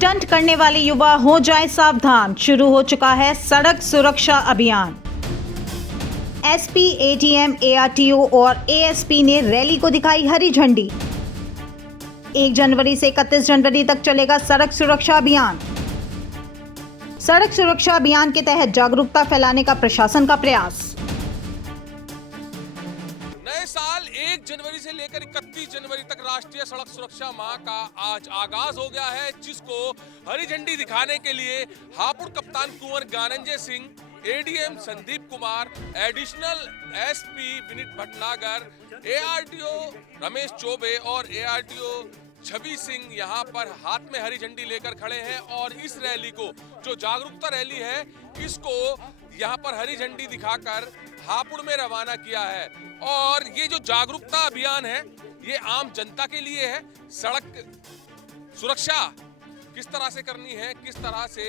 Stunt करने वाले युवा हो जाएं सावधान, शुरू हो चुका है सड़क सुरक्षा अभियान। एसपी, एडीएम, एआरटीओ और एएसपी ने रैली को दिखाई हरी झंडी। 1 जनवरी से 31 जनवरी तक चलेगा सड़क सुरक्षा अभियान। सड़क सुरक्षा अभियान के तहत जागरूकता फैलाने का प्रशासन का प्रयास। नए साल 1 जनवरी से लेकर 31 जनवरी तक राष्ट्रीय सड़क सुरक्षा माह का आज आगाज हो गया है, जिसको हरी झंडी दिखाने के लिए हापुड़ कप्तान Kunwar Gyananjay Singh, ADM Sandeep Kumar, additional SP Vineet Bhatnagar, ARTO Ramesh Chaubey और एआरटीओ छवि सिंह यहाँ पर हाथ में हरी झंडी लेकर खड़े हैं। और इस रैली को, जो जागरूकता रैली है, इसको यहाँ पर हरी झंडी दिखाकर हापुड़ में रवाना किया है। और ये जो जागरूकता अभियान है, ये आम जनता के लिए है। सड़क सुरक्षा किस तरह से करनी है, किस तरह से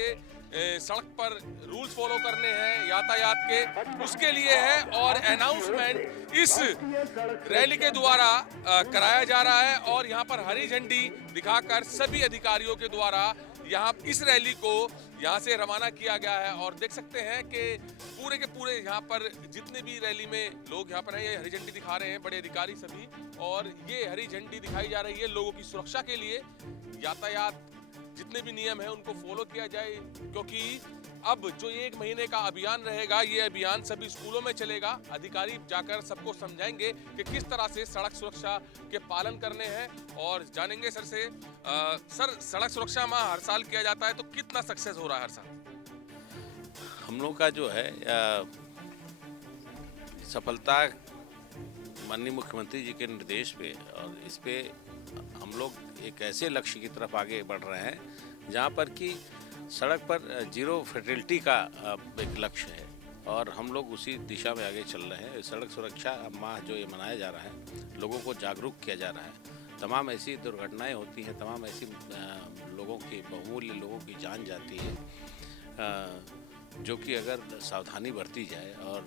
सड़क पर रूल्स फॉलो करने हैं यातायात के, उसके लिए है। और अनाउंसमेंट इस रैली के द्वारा कराया जा रहा है। और यहाँ पर हरी झंडी दिखाकर सभी अधिकारियों के द्वारा यहाँ इस रैली को यहाँ से रवाना किया गया है। और देख सकते हैं कि पूरे के पूरे यहाँ पर जितने भी रैली में लोग यहाँ पर हैं, ये हरी झंडी दिखा रहे हैं, बड़े अधिकारी सभी। और ये हरी झंडी दिखाई जा रही है लोगों की सुरक्षा के लिए। यातायात जितने भी नियम है उनको फॉलो किया जाए, क्योंकि अब जो 1 महीने का अभियान रहेगा, ये अभियान सभी स्कूलों में चलेगा। अधिकारी जाकर सबको समझाएंगे कि किस तरह से सड़क सुरक्षा के पालन करने हैं। और जानेंगे सर से, सर सड़क सुरक्षा माह हर साल किया जाता है, तो कितना सक्सेस हो रहा है हर साल? हम लोग का जो है सफलता माननीय मुख्यमंत्री जी के निर्देश पे, और इस पे हम लोग एक ऐसे लक्ष्य की तरफ आगे बढ़ रहे हैं जहाँ पर कि सड़क पर जीरो फेटलिटी का एक लक्ष्य है। और हम लोग उसी दिशा में आगे चल रहे हैं। सड़क सुरक्षा माह जो ये मनाया जा रहा है, लोगों को जागरूक किया जा रहा है। तमाम ऐसी दुर्घटनाएं होती हैं, तमाम ऐसी लोगों की, बहुमूल्य लोगों की जान जाती है, जो कि अगर सावधानी बरती जाए और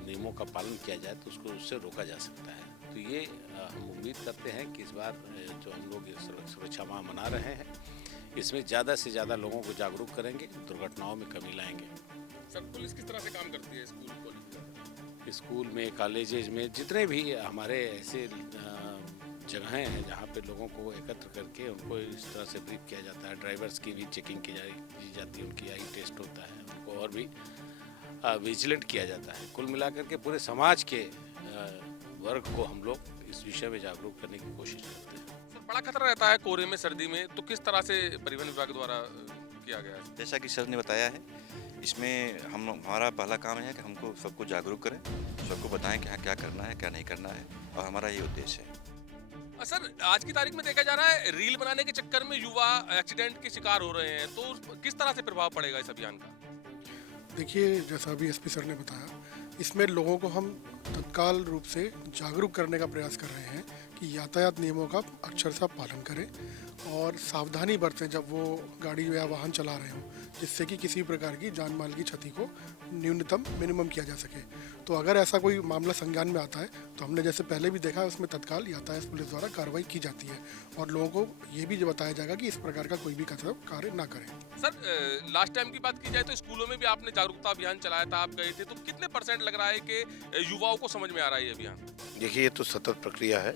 नियमों का पालन किया जाए तो उससे रोका जा सकता है। तो ये हम उम्मीद करते हैं कि इस बार जो हम लोग सड़क सुरक्षा माह मना रहे हैं, इसमें ज़्यादा से ज़्यादा लोगों को जागरूक करेंगे, दुर्घटनाओं में कमी लाएंगे। सर, पुलिस किस तरह से काम करती है स्कूल कॉलेज? स्कूल में, कॉलेजेज में, जितने भी हमारे ऐसे जगहें हैं जहाँ पे लोगों को एकत्र करके उनको इस तरह से ब्रीफ किया जाता है। ड्राइवर्स की भी चेकिंग की जाती है, उनकी आई टेस्ट होता है, उनको और भी विजिलेंट किया जाता है। कुल मिलाकर के पूरे समाज के वर्ग को हम लोग इस विषय में जागरूक करने की कोशिश करते हैं। सर, बड़ा खतरा रहता है कोहरे में, सर्दी में, तो किस तरह से परिवहन विभाग द्वारा किया गया है? जैसा कि सर ने बताया है, इसमें हमारा पहला काम है कि हमको सबको जागरूक करें, सबको बताएं कि हाँ क्या करना है, क्या नहीं करना है, और हमारा ये उद्देश्य है। सर, आज की तारीख में देखा जा रहा है, रील बनाने के चक्कर में युवा एक्सीडेंट के शिकार हो रहे हैं, तो किस तरह से प्रभाव पड़ेगा इस अभियान का? देखिए, जैसा अभी एसपी सर ने बताया, इसमें लोगों को हम तत्काल रूप से जागरूक करने का प्रयास कर रहे हैं कि यातायात नियमों का अक्षरशः पालन करें और सावधानी बरतें जब वो गाड़ी या वाहन चला रहे हों, जिससे कि किसी प्रकार की जान माल की क्षति को न्यूनतम मिनिमम किया जा सके। तो अगर ऐसा कोई मामला संज्ञान में आता है तो हमने जैसे पहले भी देखा है, उसमें तत्काल यातायात पुलिस द्वारा कार्रवाई की जाती है और लोगों को ये भी बताया जाएगा कि इस प्रकार का कोई भी कार्य ना करें। सर, लास्ट टाइम की बात की जाए तो स्कूलों में भी आपने जागरूकता अभियान चलाया था, आप गए थे, तो कितने % लग रहा है कि युवाओं को समझ में आ रहा है ये अभियान? देखिए, ये तो सतत प्रक्रिया है,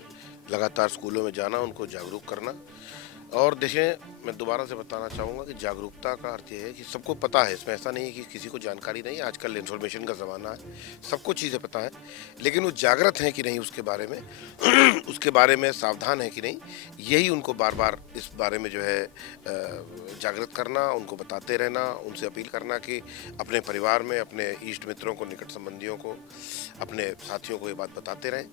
लगातार स्कूलों में जाना, उनको जागरूक करना। और देखें, मैं दोबारा से बताना चाहूँगा कि जागरूकता का अर्थ ये है कि सबको पता है, इसमें ऐसा नहीं है कि किसी को जानकारी नहीं है। आजकल इन्फॉर्मेशन का ज़माना है, सबको चीज़ें पता है, लेकिन वो जागृत हैं कि नहीं उसके बारे में उसके बारे में सावधान है कि नहीं, यही उनको बार बार इस बारे में जो है जागृत करना, उनको बताते रहना, उनसे अपील करना कि अपने परिवार में, अपने इष्ट मित्रों को, निकट संबंधियों को, अपने साथियों को ये बात बताते रहें।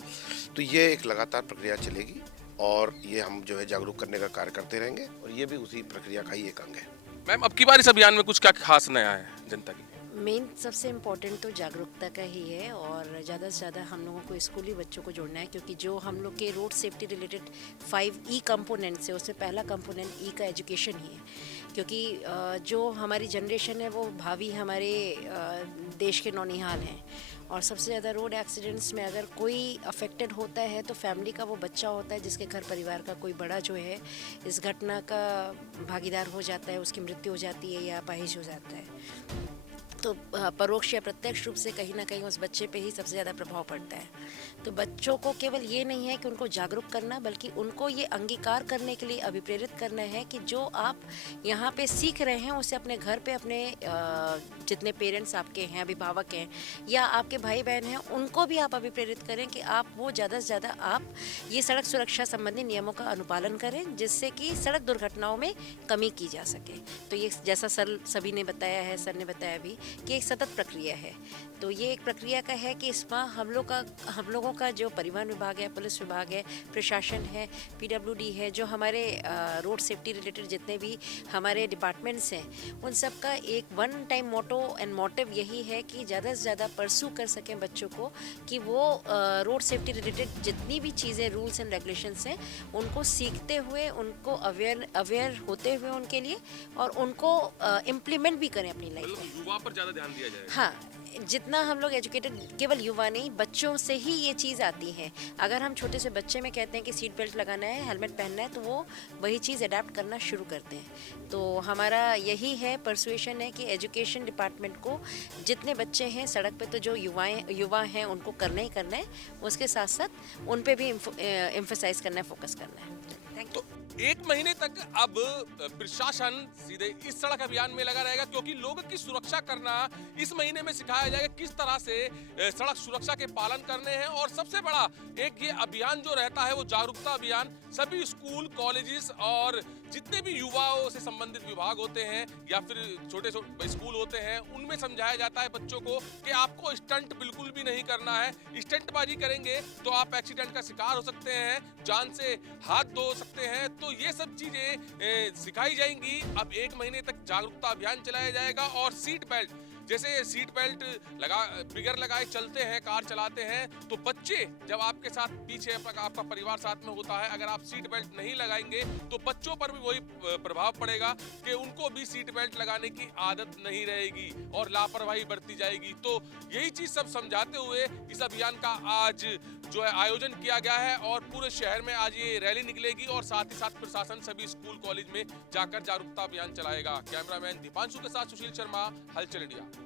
तो ये एक लगातार प्रक्रिया चलेगी और ये हम जो है जागरूक करने का कार्य करते रहेंगे, और ये भी उसी प्रक्रिया का ही एक अंग है। मैम, अब की बार इस अभियान में कुछ क्या खास नया है जनता की? मेन सबसे इम्पोर्टेंट तो जागरूकता का ही है, और ज़्यादा से ज़्यादा हम लोगों को स्कूली बच्चों को जोड़ना है, क्योंकि जो हम लोग के रोड सेफ्टी रिलेटेड 5 ई कंपोनेंट्स है, उसमें पहला कंपोनेंट ई का एजुकेशन ही है। क्योंकि जो हमारी जनरेशन है वो भावी हमारे देश के नौनिहाल हैं। और सबसे ज़्यादा रोड एक्सीडेंट्स में अगर कोई अफेक्टेड होता है तो फैमिली का वो बच्चा होता है जिसके घर परिवार का कोई बड़ा जो है इस घटना का भागीदार हो जाता है, उसकी मृत्यु हो जाती है या अपाहिज हो जाता है। तो परोक्ष या प्रत्यक्ष रूप से कहीं ना कहीं उस बच्चे पे ही सबसे ज़्यादा प्रभाव पड़ता है। तो बच्चों को केवल ये नहीं है कि उनको जागरूक करना, बल्कि उनको ये अंगीकार करने के लिए अभिप्रेरित करना है कि जो आप यहाँ पे सीख रहे हैं उसे अपने घर पे अपने जितने पेरेंट्स आपके हैं, अभिभावक हैं या आपके भाई बहन हैं, उनको भी आप अभिप्रेरित करें कि आप वो ज़्यादा से ज़्यादा आप ये सड़क सुरक्षा संबंधी नियमों का अनुपालन करें, जिससे कि सड़क दुर्घटनाओं में कमी की जा सके। तो ये जैसा सर सभी ने बताया है, सर ने बताया भी कि एक सतत प्रक्रिया है। तो ये एक प्रक्रिया का है कि इसमें हम लोगों का जो परिवहन विभाग है, पुलिस विभाग है, प्रशासन है, पीडब्ल्यूडी है, जो हमारे रोड सेफ्टी रिलेटेड जितने भी हमारे डिपार्टमेंट्स हैं, उन सब का एक one time motto and motive यही है कि ज़्यादा से ज़्यादा परसू कर सकें बच्चों को कि वो रोड सेफ्टी रिलेटेड जितनी भी चीज़ें, रूल्स एंड रेगुलेशंस हैं, उनको सीखते हुए, उनको अवेयर होते हुए उनके लिए, और उनको इम्प्लीमेंट भी करें अपनी लाइफ में। युवा पर ज़्यादा ध्यान दिया जाए। हाँ, जितना हम लोग एजुकेटेड, केवल युवा नहीं, बच्चों से ही ये चीज़ आती है। अगर हम छोटे से बच्चे में कहते हैं कि सीट बेल्ट लगाना है, हेलमेट पहनना है, तो वो वही चीज़ अडेप्ट करना शुरू करते हैं। तो हमारा यही है, परसुएशन है कि एजुकेशन डिपार्टमेंट को जितने बच्चे हैं सड़क पे, तो जो युवा हैं उनको करना ही करना है, उसके साथ साथ उन पे भी एम्फसाइज करना है, फोकस करना है। Thank you. एक महीने तक अब प्रशासन सीधे इस सड़क अभियान में लगा रहेगा, क्योंकि लोगों की सुरक्षा करना इस महीने में सिखाया जाएगा किस तरह से सड़क सुरक्षा के पालन करने हैं। और सबसे बड़ा एक ये अभियान जो रहता है वो जागरूकता अभियान, सभी स्कूल, कॉलेजेस और जितने भी युवाओं से संबंधित विभाग होते हैं या फिर छोटे छोटे स्कूल होते हैं, उनमें समझाया जाता है बच्चों को कि आपको स्टंट बिल्कुल भी नहीं करना है। स्टंटबाजी करेंगे तो आप एक्सीडेंट का शिकार हो सकते हैं, जान से हाथ धो सकते हैं। तो ये सब चीजें सिखाई जाएंगी। अब एक महीने तक जागरूकता अभियान चलाया जाएगा। और सीट बेल्ट, जैसे सीट बेल्ट बिगर लगाए चलते हैं, कार चलाते हैं, तो बच्चे जब आपके साथ पीछे आपका परिवार साथ में होता है, अगर आप सीट बेल्ट नहीं लगाएंगे तो बच्चों पर भी वही प्रभाव पड़ेगा कि उनको भी सीट बेल्ट लगाने की आदत नहीं रहेगी और लापरवाही बढ़ती जाएगी। तो यही चीज सब समझाते हुए इस अभियान का आज जो है आयोजन किया गया है और पूरे शहर में आज ये रैली निकलेगी और साथ ही साथ प्रशासन सभी स्कूल कॉलेज में जाकर जागरूकता अभियान चलाएगा। कैमरामैन दीपांशु के साथ सुशील शर्मा, हलचल इंडिया।